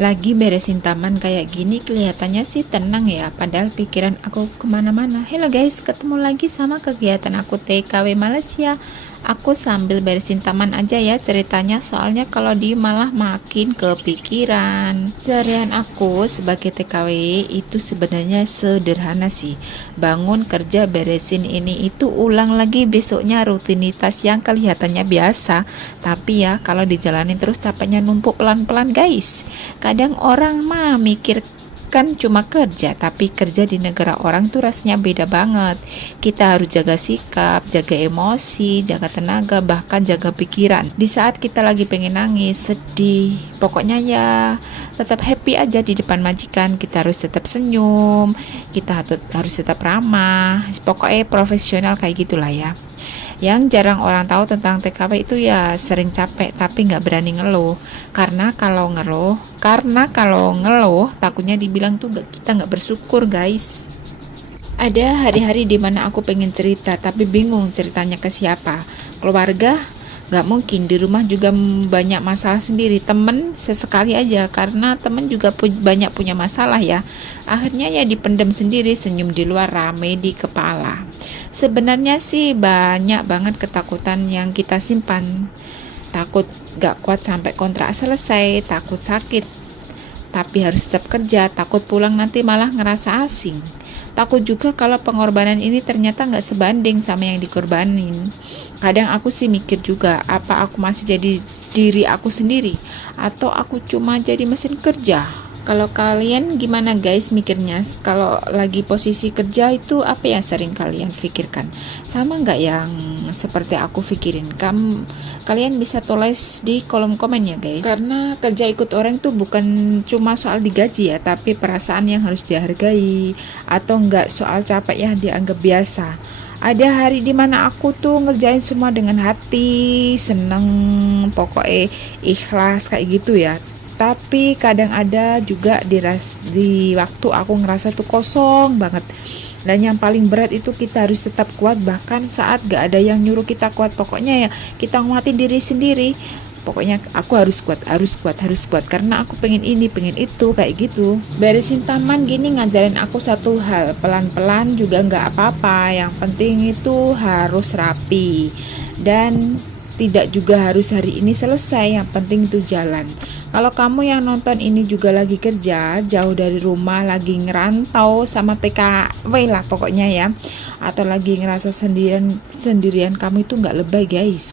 Lagi beresin taman kayak gini kelihatannya sih tenang ya, padahal pikiran aku kemana-mana. Hello guys, ketemu lagi sama kegiatan aku TKW Malaysia. Aku sambil beresin taman aja ya ceritanya, soalnya kalau di malah makin kepikiran. Seharian aku sebagai TKW itu sebenarnya sederhana sih. Bangun, kerja, beresin ini itu, ulang lagi besoknya, rutinitas yang kelihatannya biasa. Tapi ya kalau dijalanin terus capeknya numpuk pelan-pelan guys. Kadang orang mah mikir kan cuma kerja, tapi kerja di negara orang tuh rasanya beda banget. Kita harus jaga sikap, jaga emosi, jaga tenaga, bahkan jaga pikiran. Di saat kita lagi pengen nangis, sedih, pokoknya ya tetap happy aja di depan majikan. Kita harus tetap senyum, kita harus tetap ramah, pokoknya profesional kayak gitulah ya. Yang jarang orang tahu tentang TKW itu ya sering capek tapi nggak berani ngeluh. Karena kalau ngeluh takutnya dibilang tuh kita nggak bersyukur guys. Ada hari-hari dimana aku pengen cerita tapi bingung ceritanya ke siapa. Keluarga nggak mungkin, di rumah juga banyak masalah sendiri, temen sesekali aja karena temen juga banyak punya masalah ya. Akhirnya ya dipendam sendiri, senyum di luar, rame di kepala. Sebenarnya sih banyak banget ketakutan yang kita simpan. Takut gak kuat sampai kontrak selesai, takut sakit tapi harus tetap kerja, takut pulang nanti malah ngerasa asing. Takut juga kalau pengorbanan ini ternyata gak sebanding sama yang dikorbanin. Kadang aku sih mikir juga, apa aku masih jadi diri aku sendiri atau aku cuma jadi mesin kerja. Kalau kalian gimana guys mikirnya? Kalau lagi posisi kerja itu apa yang sering kalian pikirkan? Sama nggak yang seperti aku pikirin? Kalian bisa tulis di kolom komen ya guys. Karena kerja ikut orang tuh bukan cuma soal digaji ya, tapi perasaan yang harus dihargai, atau nggak soal capek yang dianggap biasa. Ada hari dimana aku tuh ngerjain semua dengan hati, seneng, pokoknya ikhlas kayak gitu ya. Tapi kadang ada juga di waktu aku ngerasa tuh kosong banget. Dan yang paling berat itu kita harus tetap kuat bahkan saat gak ada yang nyuruh kita kuat. Pokoknya ya kita nguatin diri sendiri. Pokoknya aku harus kuat karena aku pengen ini, pengen itu, kayak gitu. Beresin taman gini ngajarin aku satu hal, pelan-pelan juga gak apa-apa. Yang penting itu harus rapi dan tidak juga harus hari ini selesai, yang penting itu jalan. Kalau kamu yang nonton ini juga lagi kerja, jauh dari rumah, lagi ngerantau sama TKW lah pokoknya ya, atau lagi ngerasa sendirian, kamu itu nggak lebay guys.